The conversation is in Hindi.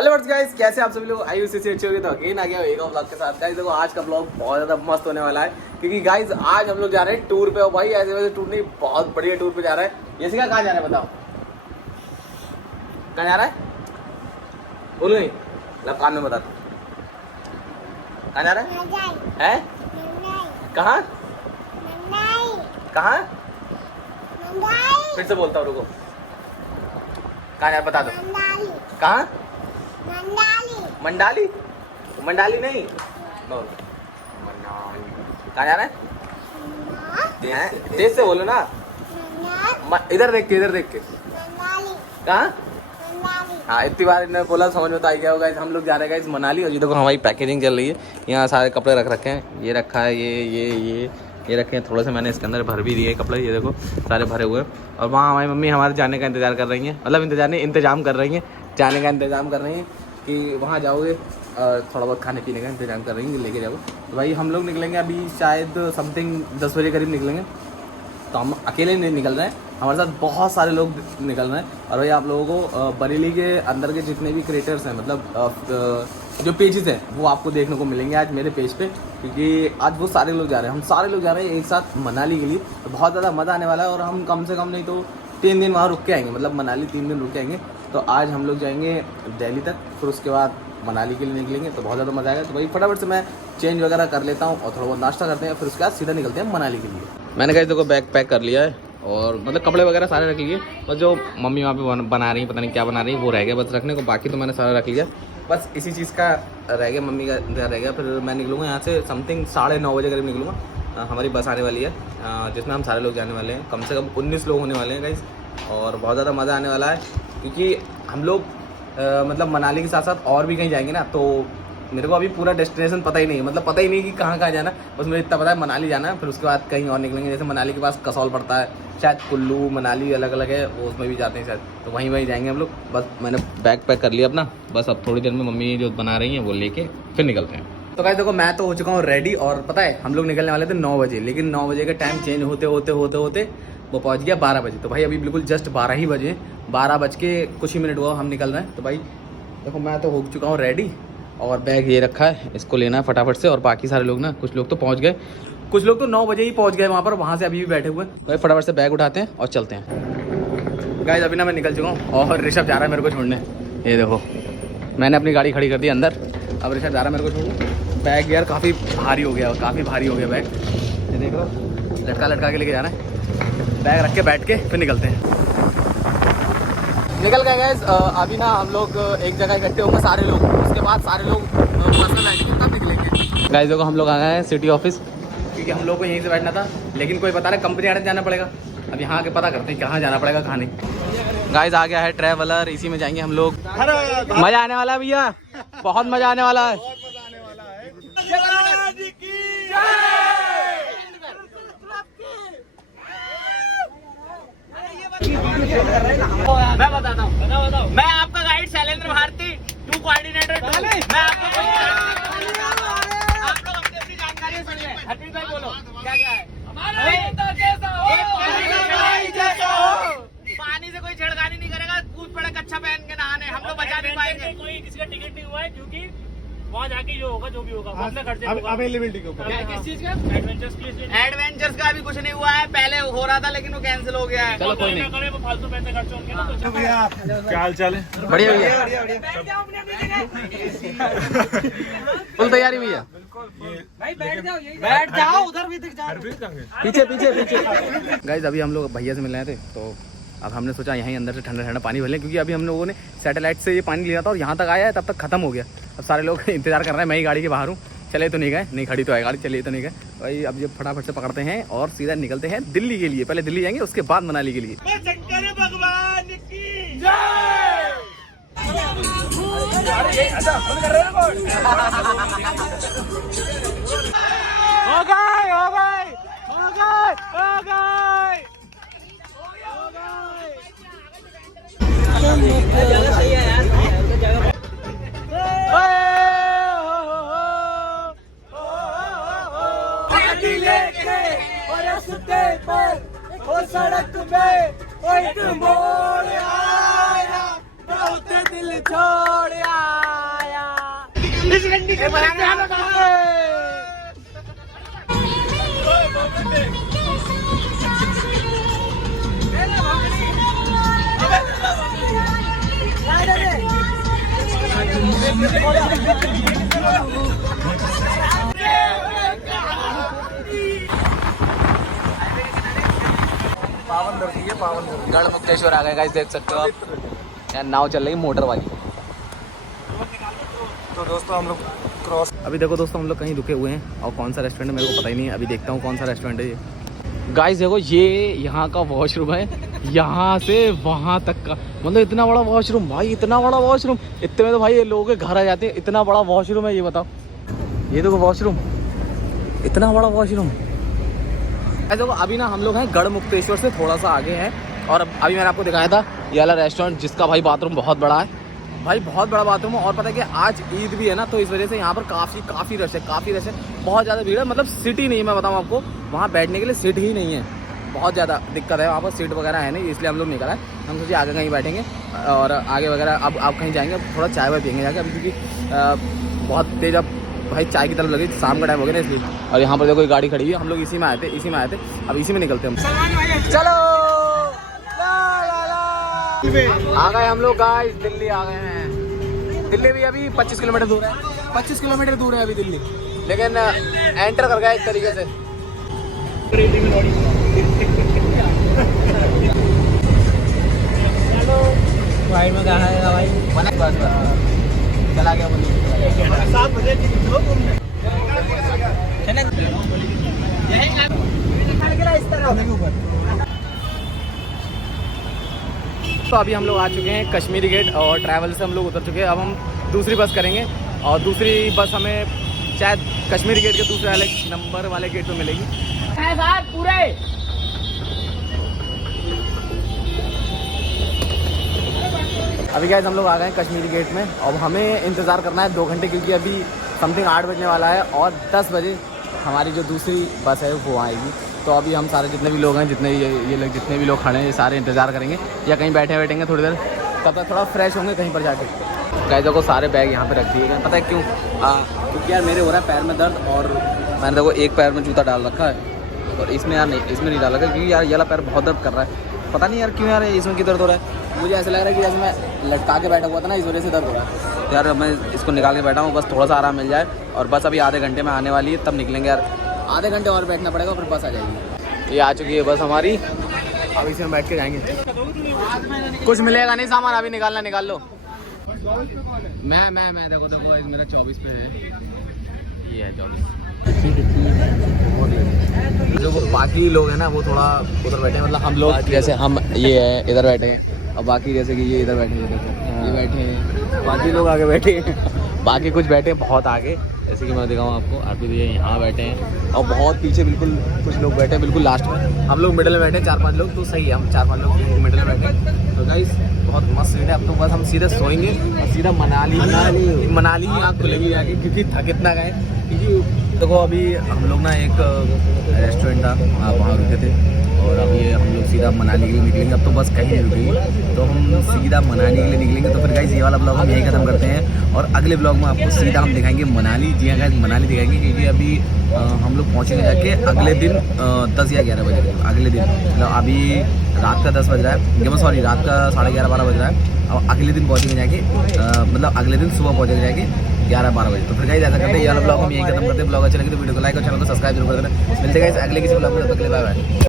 हेलो गाइस, कैसे आप सभी लोग आई से अच्छे हो गए। तो अगेन आ गया एक और ब्लॉग के साथ। गाइस देखो आज का ब्लॉग बहुत ज़्यादा मस्त होने वाला है, क्योंकि गाइस आज हम लोग जा रहे हैं टूर पे। और भाई ऐसे वैसे टूर नहीं, बहुत बढ़िया टूर पे जा रहा है। ये सिखा कहाँ जा रहा है बताओ, कहाँ जा रहा है? बोलो नहीं, मतलब कान में बता दो कहाँ जा रहा है? कहाँ कहाँ? फिर से बोलता हूँ, रुको। कहाँ जा बता दो, कहाँ? मंडाली मंडाली नहीं, मंडाली। कहाँ जा रहा है? तेज से बोलो ना, इधर देख के, इधर देख के। कहाँ? हाँ, इतनी बार इन्होंने बोला, समझ में तो आ गया होगा। हम लोग जा रहे हैं मनाली। और ये देखो हमारी पैकेजिंग चल रही है। यहाँ सारे कपड़े रख रखे हैं, ये रखा है, ये रखे हैं। थोड़े से मैंने इसके अंदर भर भी दिए कपड़े, ये देखो सारे भरे हुए हैं। और वहाँ हमारी मम्मी हमारे जाने का इंतज़ार कर रही हैं, मतलब इंतज़ार नहीं, इंतजाम कर रही हैं, जाने का इंतज़ाम कर रही हैं कि वहाँ जाओगे थोड़ा बहुत खाने पीने का इंतजाम कर रही हैं, लेके जाओ। तो भाई हम लोग निकलेंगे अभी शायद समथिंग 10 बजे करीब निकलेंगे। तो हम अकेले नहीं निकल रहे हैं, हमारे साथ बहुत सारे लोग निकल रहे हैं। और भाई आप लोगों को बरेली के अंदर के जितने भी क्रिएटर्स हैं, मतलब जो पेजेस हैं, वो आपको देखने को मिलेंगे आज मेरे पेज पे, क्योंकि आज वो सारे लोग जा रहे हैं, हम सारे लोग जा रहे हैं एक साथ मनाली के लिए। तो बहुत ज़्यादा मज़ा आने वाला है। और हम कम से कम नहीं तो 3 दिन वहाँ रुक के आएंगे, मतलब मनाली 3 दिन रुक के आएंगे। तो आज हम लोग जाएंगे दिल्ली तक, फिर उसके बाद मनाली के लिए निकलेंगे। तो बहुत ज़्यादा मज़ा आएगा। तो भाई फटाफट से मैं चेंज वगैरह कर लेता हूँ और थोड़ा बहुत नाश्ता करते हैं, फिर उसके बाद सीधा निकलते हैं मनाली के लिए। मैंने कहा देखो बैग पैक कर लिया है, और मतलब कपड़े वगैरह सारे रख लिए। बस जो मम्मी वहाँ पे बना रही है, पता नहीं क्या बना रही है, वो रह गया बस रखने को। बाकी तो मैंने सारा रख लिया, बस इसी चीज़ का रह गया, मम्मी का इंतजार रह गया। फिर मैं निकलूँगा यहाँ से समथिंग 9:30 बजे करीब निकलूँगा। हमारी बस आने वाली है, जिसमें हम सारे लोग जाने वाले हैं। कम से कम 19 लोग होने वाले हैं गाइस। और बहुत ज़्यादा मज़ा आने वाला है, क्योंकि हम लोग मतलब मनाली के साथ साथ और भी कहीं जाएंगे ना। तो मेरे को अभी पूरा डेस्टिनेशन पता ही नहीं है, मतलब पता ही नहीं कि कहाँ कहाँ जाना। बस मुझे इतना पता है मनाली जाना है, फिर उसके बाद कहीं और निकलेंगे। जैसे मनाली के पास कसौल पड़ता है, शायद कुल्लू मनाली अलग अलग है, वो उसमें भी जाते हैं शायद। तो वहीं जाएंगे हम लोग। बस मैंने बैग पैक कर लिया अपना, बस अब थोड़ी देर में मम्मी जो बना रही हैं वो लेके फिर निकलते हैं। तो गाइस देखो मैं तो हो चुका हूँ रेडी। और पता है हम लोग निकलने वाले थे 9 बजे, लेकिन 9 बजे का टाइम चेंज होते होते वो पहुँच गया 12 बजे। तो भाई अभी बिल्कुल जस्ट 12 ही बजे, 12 बज के कुछ ही मिनट हुआ हम निकल रहे हैं। तो भाई देखो मैं तो हो चुका हूँ रेडी, और बैग ये रखा है, इसको लेना है फटाफट से। और बाकी सारे लोग ना, कुछ लोग तो पहुँच गए, कुछ लोग तो 9 बजे ही पहुँच गए वहाँ पर, वहाँ से अभी भी बैठे हुए हैं। भाई फटाफट से बैग उठाते हैं और चलते हैं। गाइस अभी ना मैं निकल चुका हूँ, और ऋषभ जा रहा है मेरे को छोड़ने। ये देखो मैंने अपनी गाड़ी खड़ी कर दी अंदर, अब ऋषभ जा रहा है मेरे को छोड़ने। बैग यार काफ़ी भारी हो गया, काफ़ी भारी हो गया बैग। ये देख लो लटका के लेके जाना है। बैग रख के बैठ के फिर निकलते हैं। निकल गए गाइस। अभी ना हम लोग एक जगह इकट्ठे होंगे सारे लोग, उसके बाद सारे लोग बस में बैठेंगे, तब निकलेंगे। गाइस देखो हम लोग आ गए हैं सिटी ऑफिस, क्योंकि हम लोग को यहीं से बैठना था, लेकिन कोई बता रहा है कंपनी आने जाना पड़ेगा। अब यहाँ के पता करते हैं कहाँ जाना पड़ेगा, कहाँ नहीं। गाइस आ गया है ट्रैवलर, इसी में जाएंगे हम लोग। मजा आने वाला है भैया, बहुत मजा आने वाला है। मैं बताता हूँ, मैं आपका गाइड शैलेंद्र भारती, 2 कोऑर्डिनेटर। मैं आपको आप लोग अपनी अपनी जानकारी सुन लें। हरप्रीत भाई बोलो क्या क्या है। पानी से कोई छेड़खानी नहीं करेगा, कूद पड़े कच्छा पहन के नहाने, हम लोग बचा नहीं पाएंगे। कोई किसी का टिकट नहीं हुआ है, क्योंकि वहाँ जाके जो होगा जो भी होगा अपने खर्चे अवेलेबिलिटी के ऊपर। किस चीज का? एडवेंचर्स का अभी कुछ नहीं हुआ है, पहले हो रहा था लेकिन वो कैंसिल हो गया है। चलो कोई नहीं, फालतू पैसे खर्च होंगे ना। तो भैया क्या हाल चाल है? बढ़िया भैया, फुल तैयारी भैया। भाई बैठ जाओ उधर भी दिख जाओ, पीछे। गाइस अभी हम लोग भैया से मिल रहे थे, तो अब हमने सोचा यहीं अंदर से ठंडा ठंडा पानी भर लें, क्योंकि अभी हम लोगों ने सैटेलाइट से ये पानी लिया था और यहाँ तक आया है, तब तक खत्म हो गया। अब सारे लोग इंतजार कर रहे हैं, मैं ही गाड़ी के बाहर हूँ। चले तो नहीं गए, नहीं खड़ी तो है गाड़ी, चले तो नहीं गए भाई। अब ये फटाफट से पकड़ते हैं और सीधा निकलते हैं दिल्ली के लिए। पहले दिल्ली जाएंगे, उसके बाद मनाली के लिए। शंकर भगवान की जय। हो गए। जगह सही है यार, सड़क पे एक मोड़ आया, बहुत दिल छोड़ आया। गढ़मुक्तेश्वर आ गए गाइस, देख सकते हो आप। यार नाव चल रही मोटर वाली। तो दोस्तों हम लोग क्रॉस, अभी देखो दोस्तों हम लोग कहीं रुके हुए हैं और कौन सा रेस्टोरेंट है मेरे को पता ही नहीं है। अभी देखता हूँ कौन सा रेस्टोरेंट है ये। गाइस देखो ये यहाँ का वॉशरूम है, यहाँ से वहाँ तक का, मतलब इतना बड़ा वॉशरूम भाई, इतना बड़ा वॉशरूम। इतने में तो भाई ये लोगों के घर आ जाते हैं। इतना बड़ा वॉशरूम है ये, बताओ। ये देखो वॉशरूम, इतना बड़ा वॉशरूम। देखो अभी ना हम लोग हैं गढ़मुक्तेश्वर से थोड़ा सा आगे हैं और अभी मैंने आपको दिखाया था ये वाला रेस्टोरेंट, जिसका भाई बाथरूम बहुत बड़ा है भाई, बहुत बड़ा बाथरूम है। और पता है कि आज ईद भी है ना, तो इस वजह से यहाँ पर काफ़ी रश है, बहुत ज़्यादा भीड़ है। मतलब सीट ही नहीं है, मैं बताऊँ आपको, वहाँ बैठने के लिए सीट ही नहीं है। बहुत ज़्यादा दिक्कत है वहाँ पर, सीट वगैरह है नहीं, इसलिए हम लोग निकला है। हम सोचिए आगे कहीं बैठेंगे और आगे वगैरह अब आप कहीं जाएंगे, थोड़ा चाय वाय पियेंगे जाके अभी, क्योंकि बहुत तेज़ अब भाई चाय की तरफ लगी, शाम का टाइम हो गया ना इसलिए। और यहाँ पर देखो गाड़ी खड़ी हुई है, हम लोग इसी में आए थे, अब इसी में निकलते हैं। चलो आ गए हम लोग गाइस, दिल्ली आ गए हैं। दिल्ली भी अभी 25 किलोमीटर दूर है, 25 किलोमीटर दूर है अभी दिल्ली, लेकिन एंटर कर गया एक तरीके से। भाई में कहा है भाई, बस चला गया 7 बजे। तो अभी हम लोग आ चुके हैं कश्मीरी गेट और ट्रैवल से हम लोग उतर चुके हैं। अब हम दूसरी बस करेंगे और दूसरी बस हमें शायद कश्मीरी गेट के दूसरे वाले नंबर वाले गेट पे मिलेगी। पूरे अभी गाइस हम लोग आ गए हैं कश्मीरी गेट में। अब हमें इंतज़ार करना है 2 घंटे, क्योंकि अभी समथिंग 8 बजने वाला है और 10 बजे हमारी जो दूसरी बस है वो आएगी। तो अभी हम सारे जितने भी लोग हैं, ये लोग जितने भी लोग खड़े हैं, ये सारे इंतज़ार करेंगे या कहीं बैठेंगे थोड़ी देर, तब तक थोड़ा फ्रेश होंगे कहीं पर जाके। गाइस देखो सारे बैग यहाँ पे रख दिए गए, पता है क्यों? क्योंकि यार मेरे हो रहा है पैर में दर्द और मैंने देखो एक पैर में जूता डाल रखा है और इसमें यार नहीं, इसमें नहीं डाल रखा क्योंकि यार ये वाला पैर बहुत दर्द कर रहा है। पता नहीं यार क्यों यार इसमें की दर्द हो रहा है। मुझे ऐसा लग रहा है कि जैसे मैं लटका के बैठा हुआ था ना, इस वजह से दर्द हो रहा है। यार मैं इसको निकाल के बैठा हूँ, बस थोड़ा सा आराम मिल जाए। और बस अभी आधे घंटे में आने वाली है, तब निकलेंगे यार। आधे घंटे और बैठना पड़ेगा, फिर बस आ जाएगी। ये आ चुकी है बस हमारी, अब इसमें बैठ के जाएंगे। कुछ मिलेगा नहीं सामान, अभी निकाल लो। मैं देखो मेरा 24 पे है, ये है 24। जो बाकी लोग हैं ना वो थोड़ा उधर बैठे हैं, मतलब हम लोग जैसे हम ये है इधर बैठे हैं और बाकी जैसे कि ये इधर बैठे हैं, ये बैठे हैं, बाकी लोग आगे बैठे हैं, बाकी कुछ बैठे हैं बहुत आगे, जैसे कि मैं दिखाऊँ आपको। आरपी भैया यहाँ बैठे हैं और बहुत पीछे बिल्कुल कुछ लोग बैठे हैं बिल्कुल लास्ट में। हम लोग मिडिल में बैठे हैं 4-5 लोग, तो सही है, हम 4-5 लोग मिडिल में बैठे हैं। तो गाइस बहुत मस्त सीट है। अब तो बस हम सीधे सोएंगे और सीधा मनाली ही आँख खुलेगी आगे, क्योंकि थक इतना गए। क्योंकि देखो अभी हम लोग ना एक रेस्टोरेंट था, वहाँ रुके थे और अब ये हम लोग सीधा मनाली के लिए निकलेंगे। अब तो बस कहीं नहीं रुकेगी, तो हम सीधा मनाली के लिए निकलेंगे। तो फिर गाइस ये वाला ब्लॉग हम यही खत्म करते हैं और अगले ब्लॉग में आपको सीधा हम दिखाएंगे मनाली। जी हाँ गाइस, मनाली दिखाएंगे, क्योंकि अभी हम लोग पहुँचेंगे जाके अगले दिन 10 या 11 बजे। अगले दिन मतलब अभी रात का 10 बज रहा है, सॉरी रात का 11:30-12 बज रहा है और अगले दिन पहुँचेंगे जाके, मतलब अगले दिन सुबह पहुँचेंगे जाके 11-12 बजे। तो फिर गाइस ऐसा करते हैं, ये वाला ब्लॉग हम यही खत्म करते हैं। ब्लॉग अच्छा लगे तो वीडियो को लाइक और चैनल को सब्सक्राइब जरूर कर देना। मिलते हैं गाइस अगले किसी ब्लॉग में, तब तक के लिए बाय बाय।